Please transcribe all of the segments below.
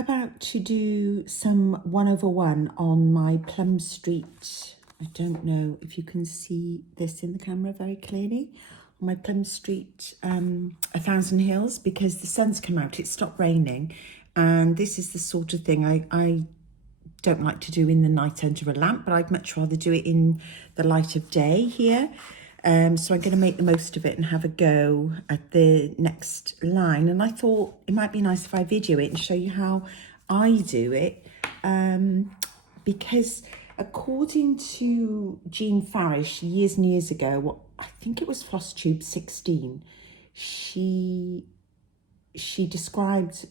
about to do some 1/1 on my Plum Street. I don't know if you can see this in the camera very clearly. On my Plum Street, 1,000 Hills, because the sun's come out, it stopped raining. And this is the sort of thing I don't like to do in the night under a lamp, but I'd much rather do it in the light of day here. So I'm going to make the most of it and have a go at the next line. And I thought it might be nice if I video it and show you how I do it. Because according to Jean Farish, years and years ago, I think it was Flosstube 16, she described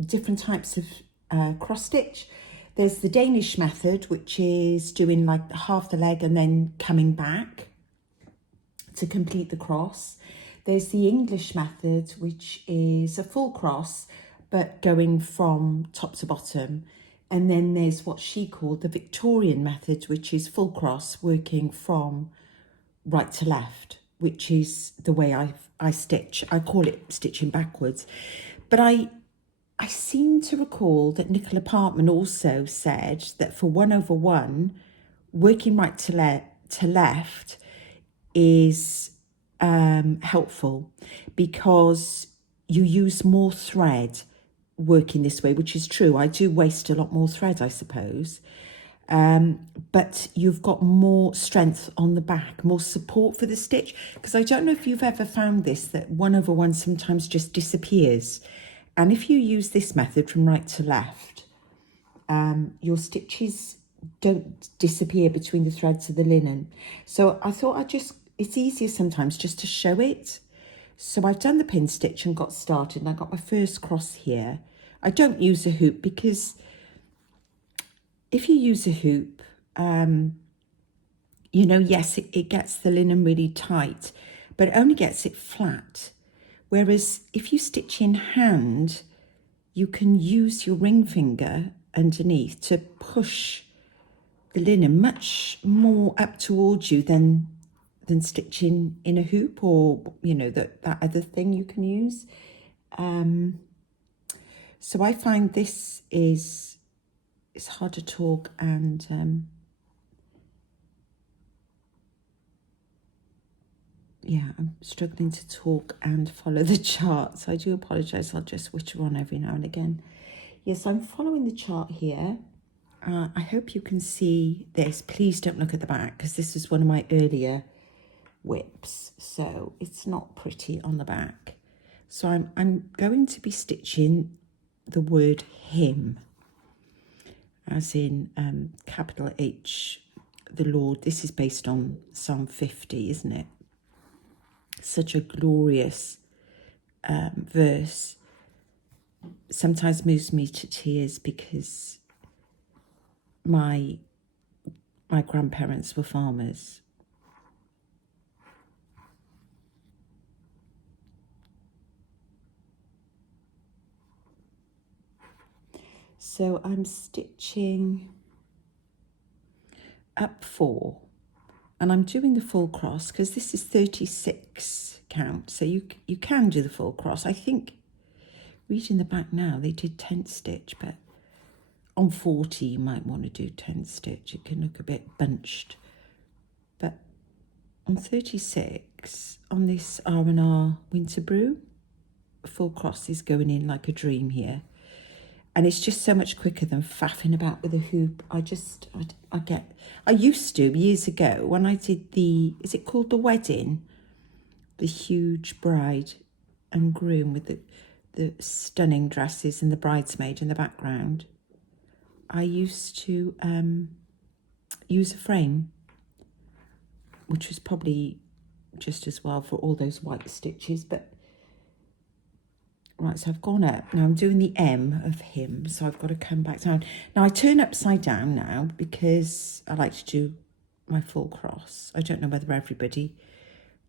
different types of cross stitch. There's the Danish method, which is doing like half the leg and then coming back to complete the cross. There's the English method, which is a full cross, but going from top to bottom. And then there's what she called the Victorian method, which is full cross, working from right to left, which is the way I stitch. I call it stitching backwards. But I seem to recall that Nicola Parkman also said that for 1/1, working right to left is helpful because you use more thread working this way, which is true. I do waste a lot more thread, I suppose. But you've got more strength on the back, more support for the stitch. Because I don't know if you've ever found this, that 1/1 sometimes just disappears. And if you use this method from right to left, your stitches don't disappear between the threads of the linen. So I thought it's easier sometimes just to show it. So I've done the pin stitch and got started, and I got my first cross here. I don't use a hoop because if you use a hoop, yes, it gets the linen really tight, but it only gets it flat. Whereas if you stitch in hand, you can use your ring finger underneath to push the linen much more up towards you than stitching in a hoop, or that other thing you can use. So I find this is hard to talk, and I'm struggling to talk and follow the chart, so I do apologise. I'll just witter on every now and again. Yes, I'm following the chart here. I hope you can see this. Please don't look at the back, because this is one of my earlier whips, so it's not pretty on the back. So I'm going to be stitching the word him, as in capital H, the Lord. This is based on Psalm 50, isn't it? Such a glorious verse. Sometimes moves me to tears because my grandparents were farmers. So I'm stitching up 4, and I'm doing the full cross because this is 36 count, so you can do the full cross. I think, reading the back now, they did 10 stitch, but on 40 you might want to do 10 stitch. It can look a bit bunched, but on 36, on this R&R Winter Brew, full cross is going in like a dream here. And it's just so much quicker than faffing about with a hoop. I used to, years ago, when I did is it called the wedding? The huge bride and groom with the stunning dresses and the bridesmaid in the background. I used to use a frame, which was probably just as well for all those white stitches, but right, so I've gone up. Now I'm doing the M of him, so I've got to come back down. Now I turn upside down now because I like to do my full cross. I don't know whether everybody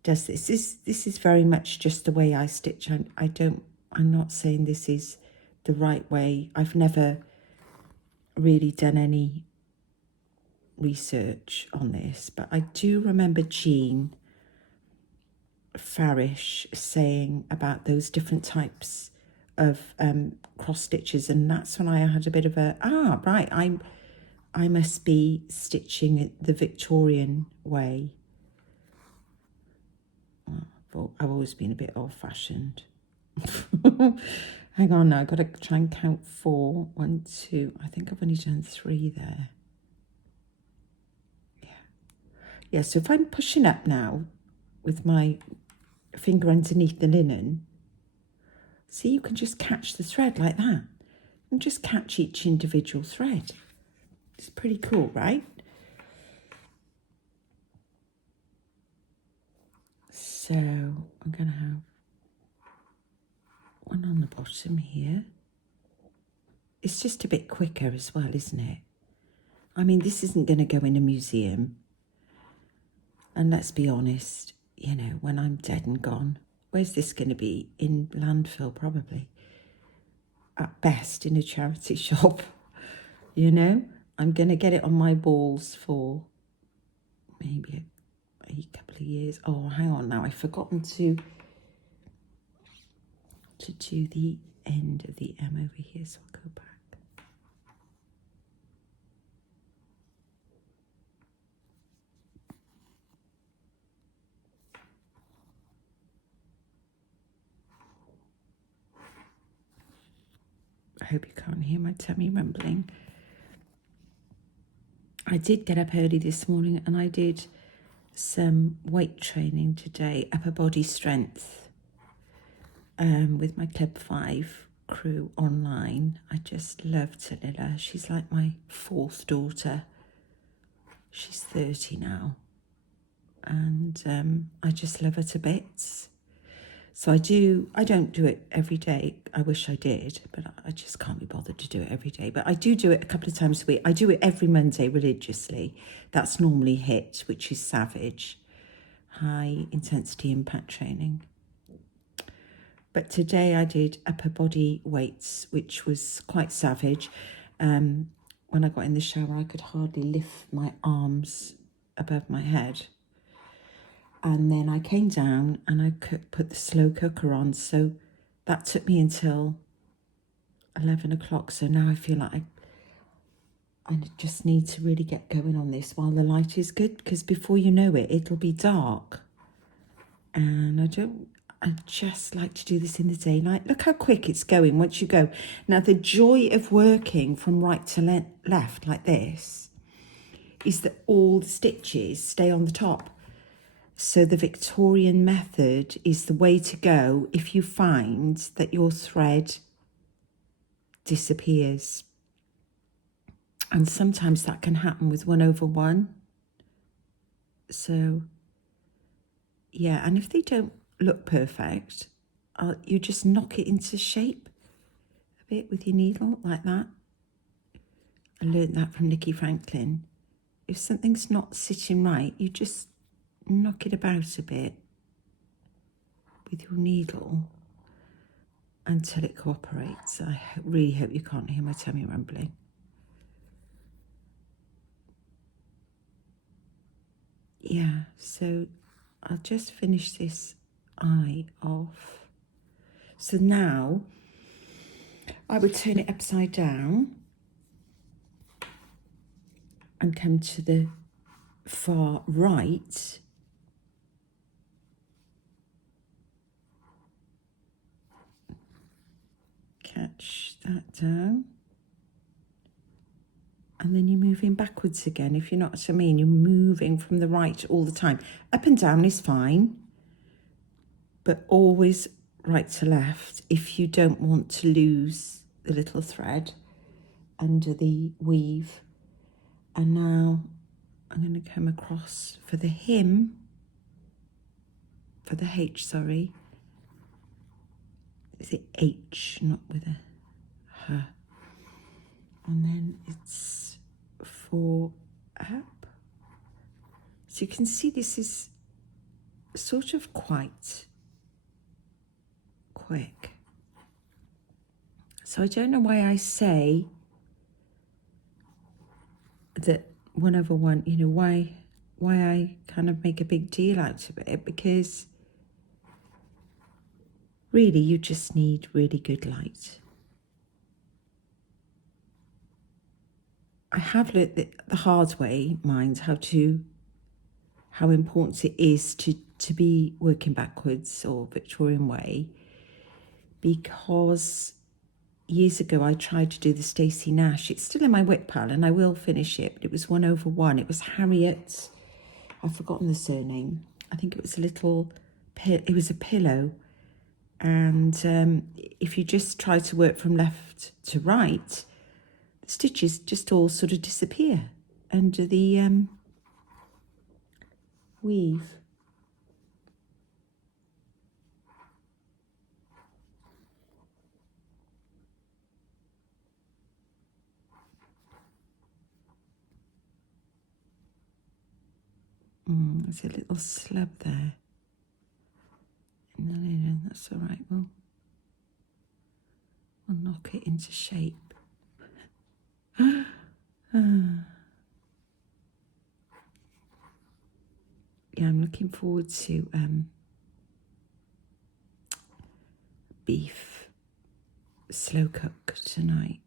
does this. This is very much just the way I stitch. I'm not saying this is the right way. I've never really done any research on this, but I do remember Jean Farish saying about those different types of cross stitches, and that's when I had a bit of a, right, I must be stitching it the Victorian way. Well, I've always been a bit old-fashioned. Hang on now, I've got to try and count 4. 1, 2, I think I've only done 3 there. Yeah, so if I'm pushing up now with my finger underneath the linen, see, you can just catch the thread like that. You can just catch each individual thread. It's pretty cool, right? So I'm going to have one on the bottom here. It's just a bit quicker as well, isn't it? I mean, this isn't going to go in a museum. And let's be honest, you know, when I'm dead and gone, where's this going to be? In landfill, probably. At best, in a charity shop. You know, I'm going to get it on my walls for maybe a couple of years. Oh, hang on now. I've forgotten to do the end of the M over here, so I'll go back. I hope you can't hear my tummy rumbling. I did get up early this morning and I did some weight training today, upper body strength, with my Club 5 crew online. I just love Talila. She's like my 4th daughter. She's 30 now. And I just love her to bits. So I don't do it every day. I wish I did, but I just can't be bothered to do it every day. But I do it a couple of times a week. I do it every Monday religiously. That's normally HIIT, which is savage, high intensity impact training. But today I did upper body weights, which was quite savage. When I got in the shower, I could hardly lift my arms above my head. And then I came down and I put the slow cooker on. So that took me until 11 o'clock. So now I feel like I just need to really get going on this while the light is good. Because before you know it, it'll be dark. And I just like to do this in the daylight. Look how quick it's going once you go. Now, the joy of working from right to left like this is that all the stitches stay on the top. So the Victorian method is the way to go if you find that your thread disappears. And sometimes that can happen with 1/1. So, yeah, and if they don't look perfect, you just knock it into shape a bit with your needle like that. I learned that from Nikki Franklin. If something's not sitting right, you just knock it about a bit with your needle until it cooperates. I really hope you can't hear my tummy rumbling. Yeah, so I'll just finish this eye off. So now I would turn it upside down and come to the far right. Catch that down. And then you're moving backwards again, if you know what I mean. You're moving from the right all the time. Up and down is fine, but always right to left if you don't want to lose the little thread under the weave. And now I'm going to come across for the H, sorry. Is it H, not with a H? And then it's 4 up. So you can see this is sort of quite quick. So I don't know why I say that 1/1, you know, why I kind of make a big deal out of it, because Really, you just need really good light. I have learnt the hard way, mind, how important it is to be working backwards or Victorian way, because years ago I tried to do the Stacey Nash. It's still in my whip pile and I will finish it, but it was 1/1. It was Harriet, I've forgotten the surname. I think it was it was a pillow. And if you just try to work from left to right, the stitches just all sort of disappear under the weave. There's a little slab there. No, that's all right. We'll knock it into shape. Yeah, I'm looking forward to beef slow cook tonight.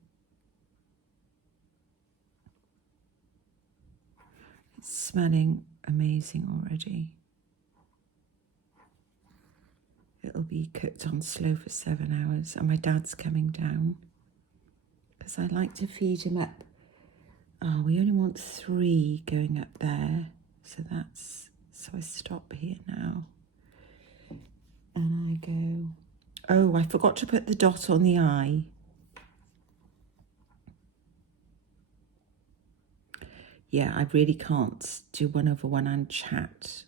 It's smelling amazing already. It'll be cooked on slow for 7 hours, and my dad's coming down because I like to feed him up. Oh, we only want 3 going up there, so I stop here now. And I go, oh, I forgot to put the dot on the eye. Yeah, I really can't do 1/1 and chat.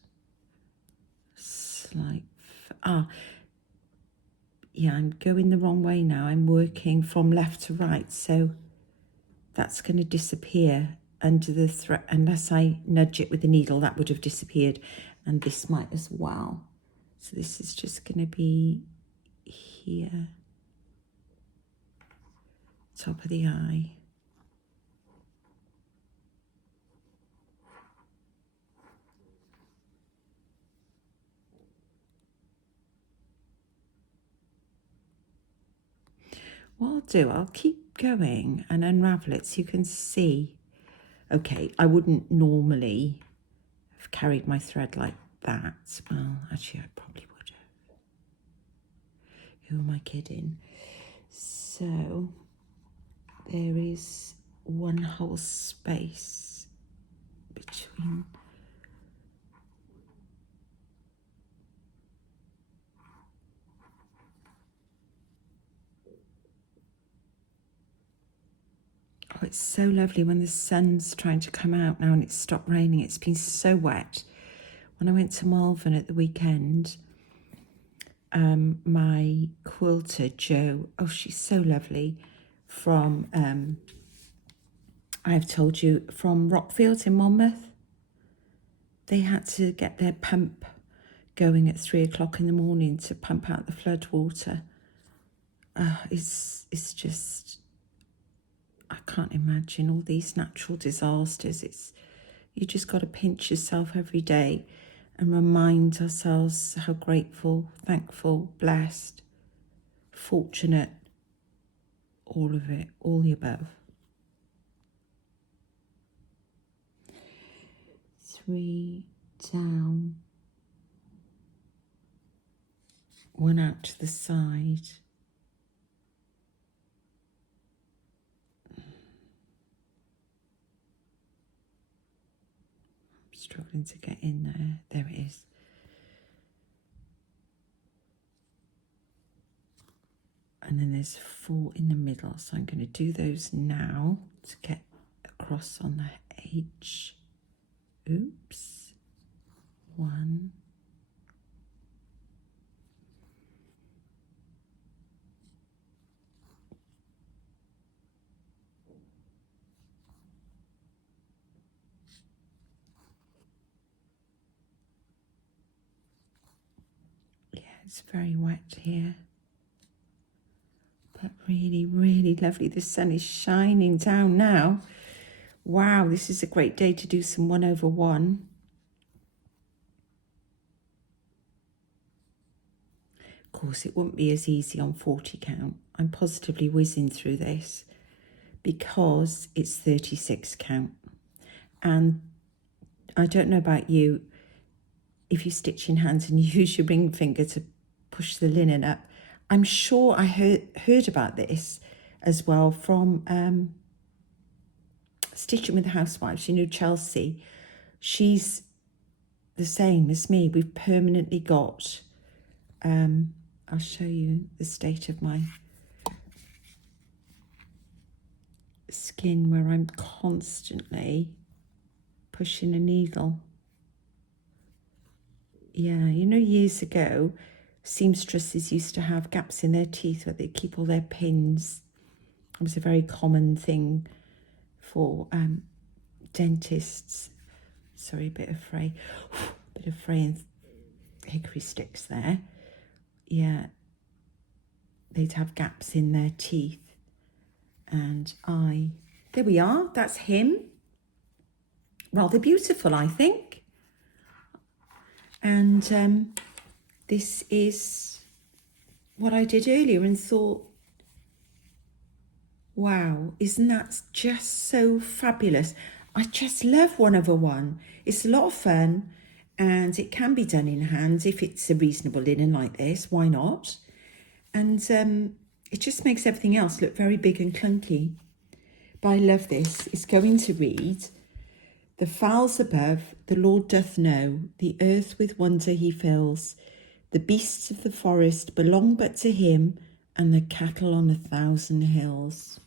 Yeah, I'm going the wrong way now. I'm working from left to right, so that's going to disappear under the thread. Unless I nudge it with the needle, that would have disappeared, and this might as well. So this is just going to be here, top of the eye. What I'll do, I'll keep going and unravel it so you can see. Okay, I wouldn't normally have carried my thread like that. Well, actually, I probably would have. Who am I kidding? So there is one whole space between. Oh, it's so lovely when the sun's trying to come out now and it's stopped raining. It's been so wet. When I went to Malvern at the weekend, my quilter, Jo, oh, she's so lovely, from, I've told you, from Rockfield in Monmouth. They had to get their pump going at 3 o'clock in the morning to pump out the flood water. It's just, I can't imagine all these natural disasters. You just got to pinch yourself every day and remind ourselves how grateful, thankful, blessed, fortunate, all of it, all the above. 3 down, 1 out to the side. Struggling to get in there. There it is. And then there's 4 in the middle, so I'm going to do those now to get across on the H. Oops. 1. Yeah, it's very wet here. But really, really lovely. The sun is shining down now. Wow, this is a great day to do some 1/1. Of course, it wouldn't be as easy on 40 count. I'm positively whizzing through this because it's 36 count. And I don't know about you, if you stitch in hands and you use your ring finger to push the linen up. I'm sure I heard about this as well from Stitching with the Housewives. You know, Chelsea, she's the same as me. We've permanently got, I'll show you the state of my skin where I'm constantly pushing a needle. Yeah, you know, years ago, seamstresses used to have gaps in their teeth where they keep all their pins. It was a very common thing for dentists. Sorry, a bit of fray and hickory sticks there. Yeah, they'd have gaps in their teeth. And there we are, that's him. Rather beautiful, I think. And this is what I did earlier and thought, wow, isn't that just so fabulous? I just love 1/1. It's a lot of fun and it can be done in hand if it's a reasonable linen like this, why not? And it just makes everything else look very big and clunky. But I love this. It's going to read, "The fowls above, the Lord doth know, the earth with wonder he fills. The beasts of the forest belong but to him, and the cattle on 1,000 hills."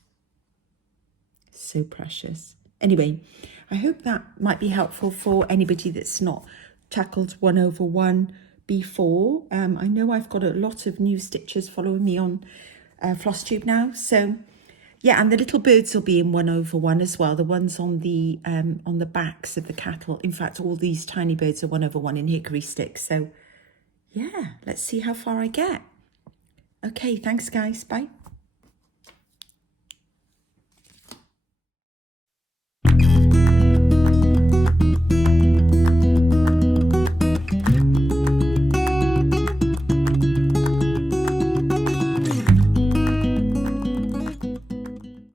So precious. Anyway, I hope that might be helpful for anybody that's not tackled 1/1 before. I know I've got a lot of new stitchers following me on Flosstube now. So yeah, and the little birds will be in 1/1 as well. The ones on the backs of the cattle. In fact, all these tiny birds are 1/1 in hickory sticks. So yeah, let's see how far I get. Okay, thanks guys. Bye.